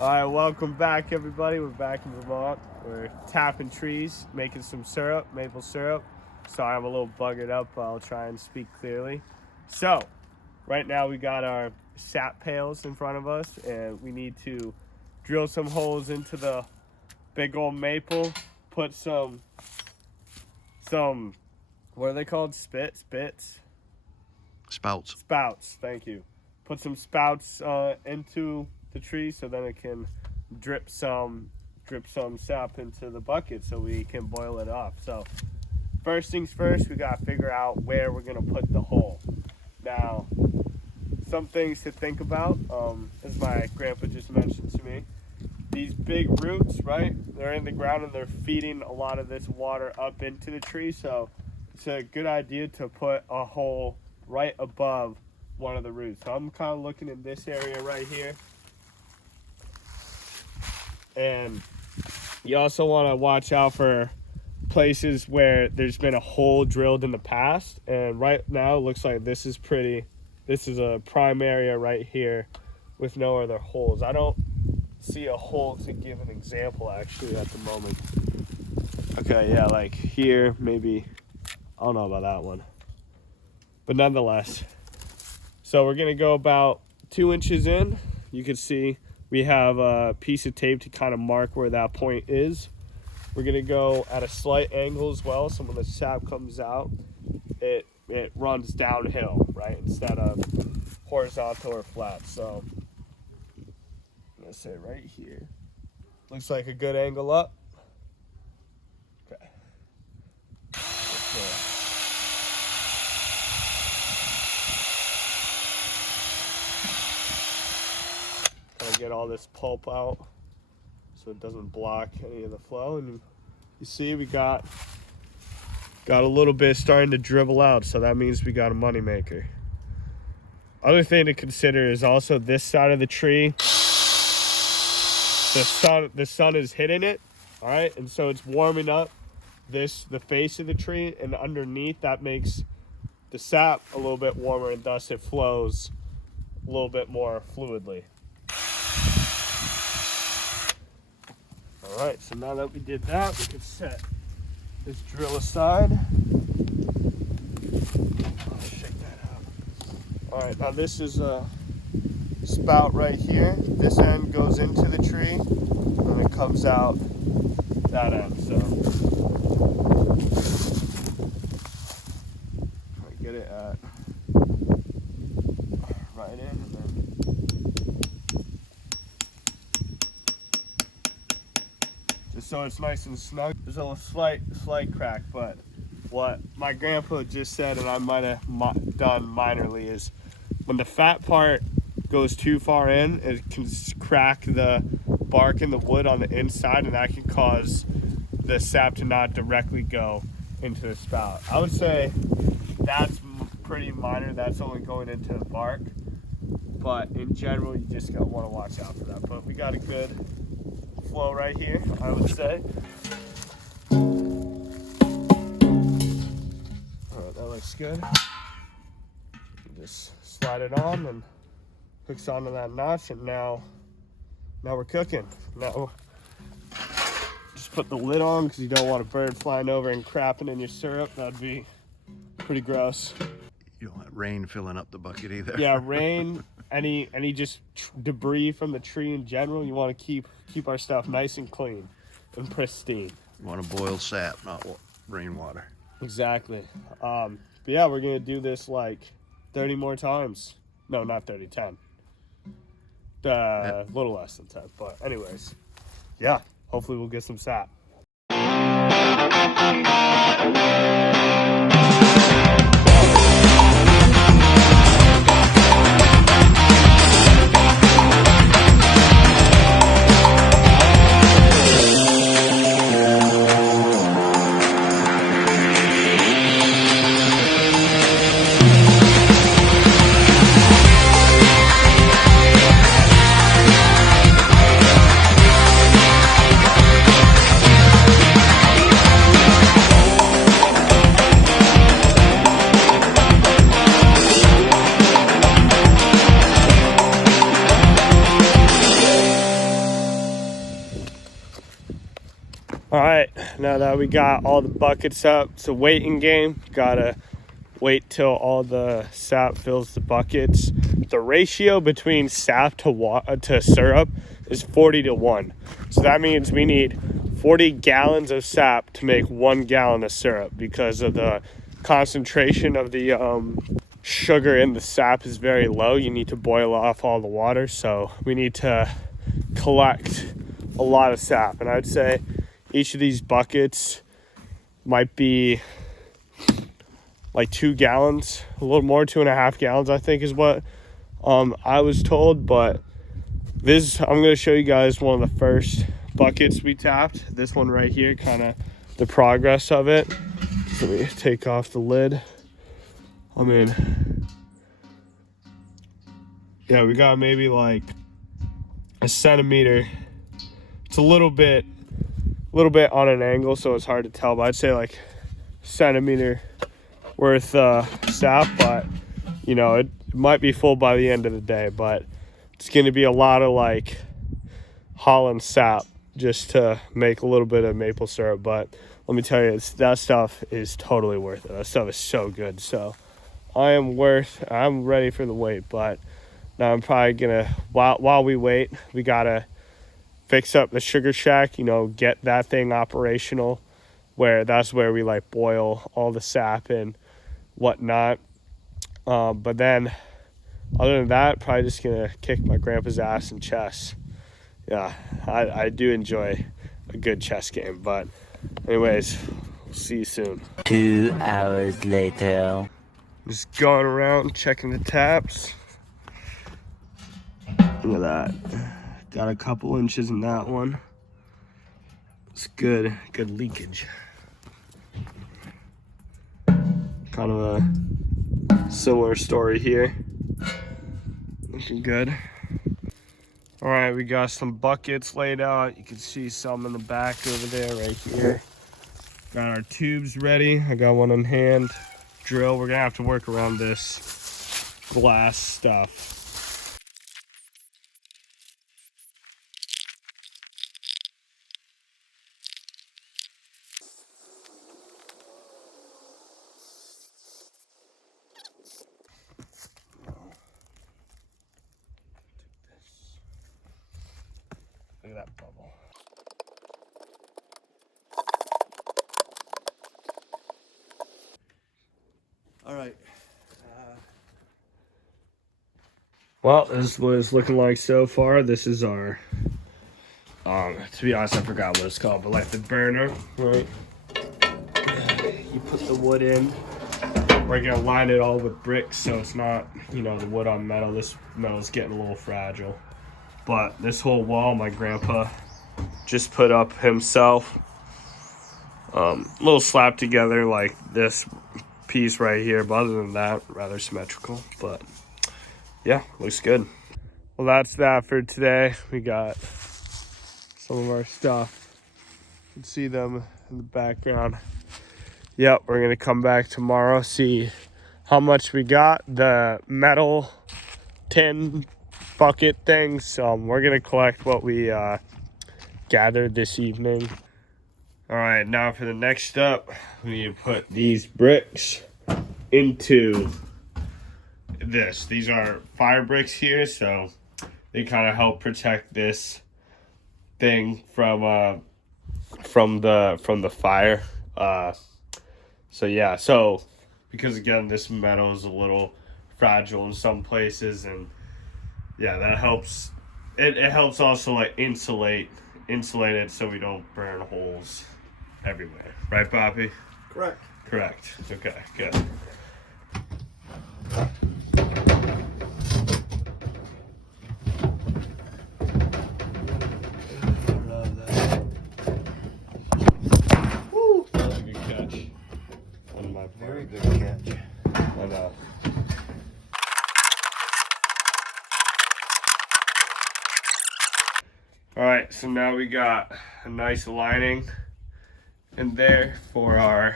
All right, welcome back, everybody. We're back in Vermont. We're tapping trees, making some syrup, maple syrup. Sorry, I'm a little buggered up, but I'll try and speak clearly. So, right now we got our sap pails in front of us, and we need to drill some holes into the big old maple. Put some what are they called? Spouts. Spouts. Thank you. Put some spouts into the tree so then it can drip some sap into the bucket so we can boil it off. So first things first, we gotta figure out where we're gonna put the hole. Now, some things to think about, as my grandpa just mentioned to me, these big roots, right? They're in the ground and they're feeding a lot of this water up into the tree. So it's a good idea to put a hole right above one of the roots. So I'm kind of looking in this area right here. And you also want to watch out for places where there's been a hole drilled in the past. And right now it looks like this is a prime area right here with no other holes. I don't see a hole to give an example actually at the moment. Okay, yeah, like here, maybe. I don't know about that one. But nonetheless, so we're gonna go about 2 inches in. You can see we have a piece of tape to kind of mark where that point is. We're gonna go at a slight angle as well, so when the sap comes out, it runs downhill, right, instead of horizontal or flat. So I'm gonna say right here. Looks like a good angle up. Okay. Get all this pulp out so it doesn't block any of the flow, and you see we got a little bit starting to dribble out, so that means we got a money maker. Other thing to consider is also this side of the tree, the sun is hitting it, all right, and so it's warming up the face of the tree, and underneath that makes the sap a little bit warmer, and thus it flows a little bit more fluidly. All right, so now that we did that, we can set this drill aside. I'll shake that out. All right, now this is a spout right here. This end goes into the tree, and it comes out that end. So I get it at right in, and then so it's nice and snug. There's a slight crack, but what my grandpa just said, and I might have done minorly, is when the fat part goes too far in, it can crack the bark and the wood on the inside, and that can cause the sap to not directly go into the spout. I would say that's pretty minor. That's only going into the bark, but in general, you just want to watch out for that. But we got a good flow right here, I would say. Alright, that looks good. Just slide it on and hooks onto that notch, and now we're cooking. Now just put the lid on because you don't want a bird flying over and crapping in your syrup. That'd be pretty gross. You don't want rain filling up the bucket either. Yeah, rain, any just debris from the tree in general. You want to keep our stuff nice and clean and pristine. You want to boil sap, not rainwater. Exactly. But yeah, we're gonna do this like 30 more times. No, not 30, 10. A little less than 10. But anyways, yeah. Hopefully we'll get some sap. All right, now that we got all the buckets up, it's a waiting game. Gotta wait till all the sap fills the buckets. The ratio between sap to syrup is 40-1. So that means we need 40 gallons of sap to make 1 gallon of syrup because of the concentration of the sugar in the sap is very low. You need to boil off all the water, so we need to collect a lot of sap. And I'd say each of these buckets might be like 2 gallons, a little more, 2.5 gallons, I think is what I was told. But this, I'm going to show you guys one of the first buckets we tapped. This one right here, kind of the progress of it. Let me take off the lid. I mean, yeah, we got maybe like a centimeter. It's a little bit on an angle, so it's hard to tell, but I'd say like centimeter worth sap. But you know, it might be full by the end of the day, but it's going to be a lot of like Holland sap just to make a little bit of maple syrup. But let me tell you, that stuff is totally worth it. That stuff is so good. So I'm ready for the wait. But now I'm probably gonna, while we wait, we gotta fix up the sugar shack, you know, get that thing operational, that's where we like boil all the sap and whatnot. But then other than that, probably just gonna kick my grandpa's ass in chess. Yeah, I do enjoy a good chess game. But anyways, we'll see you soon. 2 hours later. Just going around checking the taps. Look at that. Got a couple inches in that one. It's good leakage. Kind of a similar story here. Looking good. All right, we got some buckets laid out. You can see some in the back over there, right here. Got our tubes ready. I got one in hand. Drill. We're gonna have to work around this glass stuff. Look at that bubble. All right. Well, this is what it's looking like so far. This is our, to be honest, I forgot what it's called, but like the burner, right? You put the wood in. We're gonna line it all with bricks, so it's not, you know, the wood on metal. This metal is getting a little fragile. But this whole wall, my grandpa just put up himself. A little slapped together like this piece right here, but other than that, rather symmetrical. But yeah, looks good. Well, that's that for today. We got some of our stuff. You can see them in the background. Yep, we're gonna come back tomorrow, see how much we got. The metal tin bucket things, we're gonna collect what we gathered this evening. All right, now for the next step, we need to put these bricks into this. These are fire bricks here, so they kind of help protect this thing from the fire. So yeah, so because again, this metal is a little fragile in some places, and yeah, that helps. It helps also like insulate it so we don't burn holes everywhere. Right, Poppy? Correct. Correct. Okay, good. Woo! That was a good catch. On my part. Very good catch. I know. All right, so now we got a nice lining in there for our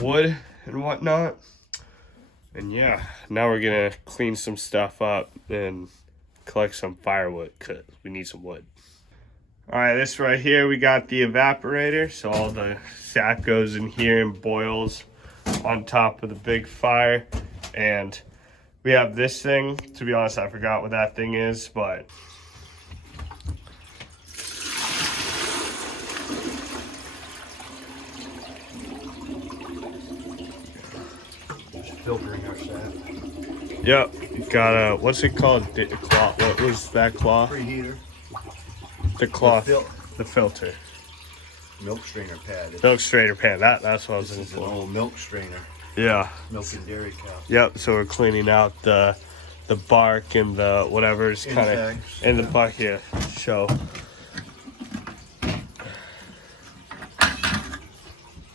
wood and whatnot. And yeah, now we're gonna clean some stuff up and collect some firewood because we need some wood. All right, this right here, we got the evaporator. So all the sap goes in here and boils on top of the big fire. And we have this thing. To be honest, I forgot what that thing is, but Just filtering our sap. yep, got a, what's it called? Claw. What was that claw? Preheater. The cloth, The the filter. Milk strainer pad. Milk strainer pan. That's what I was This looking is an for. old milk strainer. Yeah. Milk and dairy cow. Yep. So we're cleaning out the bark and the whatever's kind of Insects, in the yeah. bucket. Here. So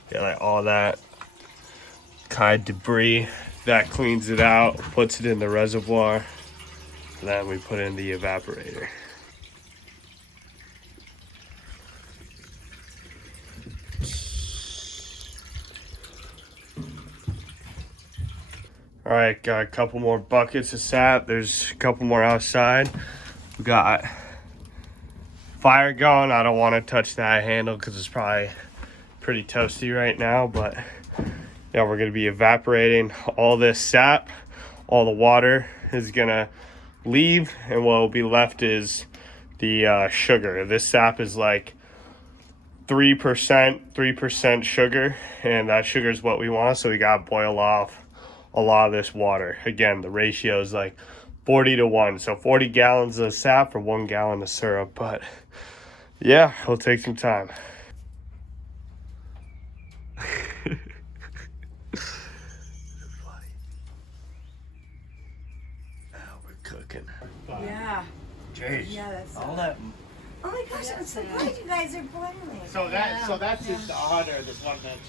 yeah, like all that kind of debris that cleans it out, puts it in the reservoir, and then we put in the evaporator. All right, got a couple more buckets of sap. There's a couple more outside. We got fire going. I don't want to touch that handle because it's probably pretty toasty right now, but yeah, we're gonna be evaporating all this sap. All the water is gonna leave, and what will be left is the sugar. This sap is like 3% sugar, and that sugar is what we want, so we gotta boil off a lot of this water. Again, the ratio is like 40-1, so 40 gallons of sap for 1 gallon of syrup. But yeah, it'll take some time. Now we're cooking. Yeah. Jeez. Yeah, that's. All that. Oh my gosh, I'm so glad you guys are boiling. So that's just the honor of this 1 minute.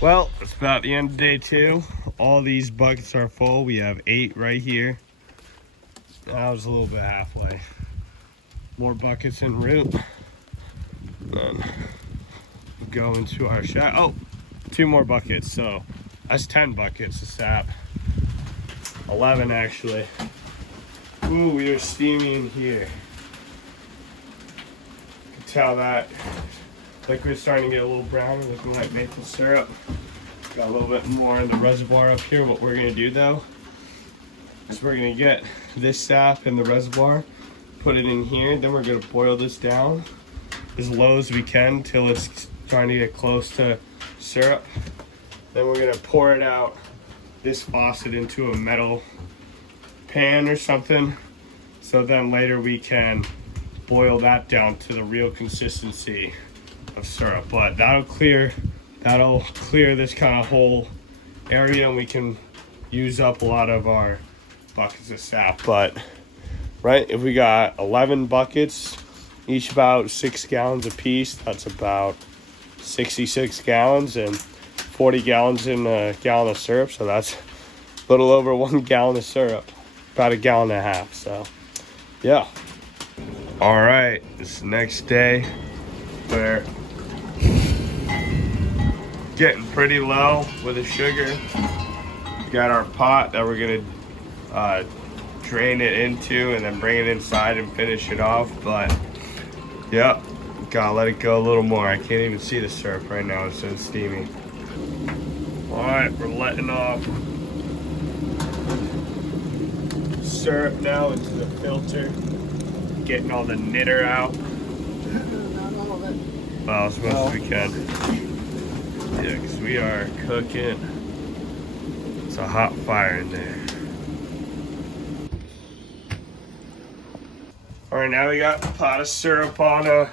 Well, it's about the end of day 2. All these buckets are full. We have 8 right here. That was a little bit halfway. More buckets en route. Then go into our shack. Oh, 2 more buckets. So that's 10 buckets of sap. 11 actually. Ooh, we are steaming here. You can tell that liquid's starting to get a little browner, looking like maple syrup. Got a little bit more in the reservoir up here. What we're gonna do though is we're gonna get this sap in the reservoir, put it in here, then we're gonna boil this down as low as we can till it's trying to get close to syrup. Then we're gonna pour it out this faucet into a metal pan or something, so then later we can boil that down to the real consistency of syrup. But that'll clear this kind of whole area, and we can use up a lot of our buckets of sap. But right, if we got 11 buckets, each about 6 gallons a piece, that's about 66 gallons and 40 gallons in a gallon of syrup, so that's a little over 1 gallon of syrup, about 1.5 gallons. So yeah. All right, it's the next day. We're getting pretty low with the sugar. We got our pot that we're gonna drain it into and then bring it inside and finish it off. But yeah, gotta let it go a little more. I can't even see the syrup right now, it's so steamy. All right, we're letting off syrup now into the filter, getting all the knitter out. Not all of it. Well, as much as we can. Yeah, because we are cooking. It's a hot fire in there. All right, now we got a pot of syrup on a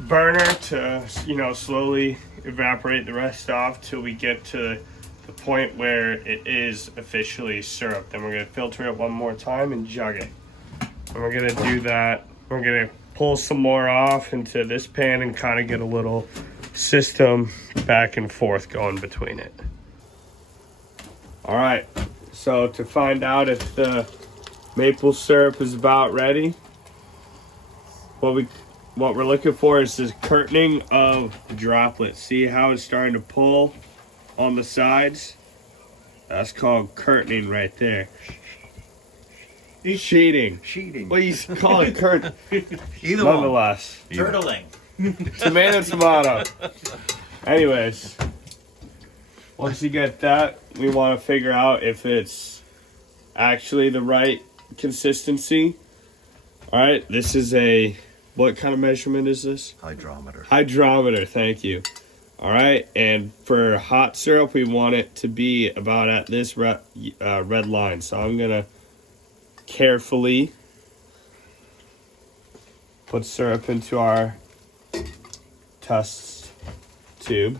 burner to, slowly evaporate the rest off till we get to the point where it is officially syrup. Then we're gonna filter it one more time and jug it. And we're gonna do that. We're gonna pull some more off into this pan and kind of get a little system back and forth going between it. All right, so to find out if the maple syrup is about ready, what we're looking for is this curtaining of the droplets. See how it's starting to pull on the sides? That's called curtaining right there. Sheeting. Sheeting. Well, you call it curtain. Either one. Nonetheless. Turtling. Tomato. Anyways, once you get that, we want to figure out if it's actually the right consistency. All right, this is what kind of measurement is this? Hydrometer. Hydrometer, thank you. All right, and for hot syrup, we want it to be about at this red line. So I'm gonna carefully put syrup into our test tube.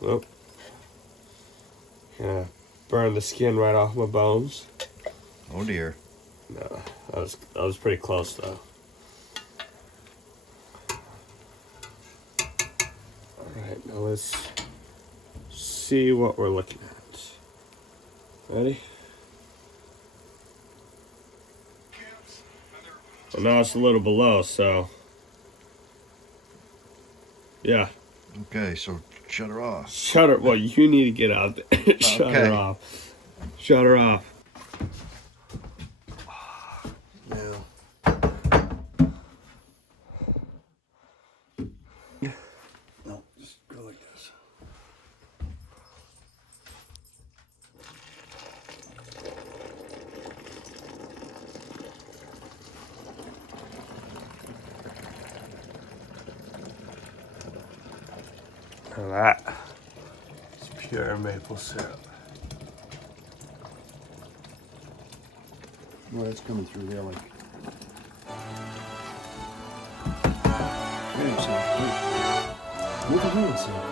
Whoop. Gonna burn the skin right off my bones. Oh dear. No, that was pretty close though. All right, now let's see what we're looking at. Ready? Well, now it's a little below, so yeah. Okay, so shut her off. Shut her. Well, you need to get out there. Shut her Okay. off. Shut her off. Now. No, just go like this. Now that is pure maple syrup. Well, it's coming through there like. Wait a second. Wait. Move it in, Sam.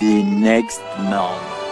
The next month.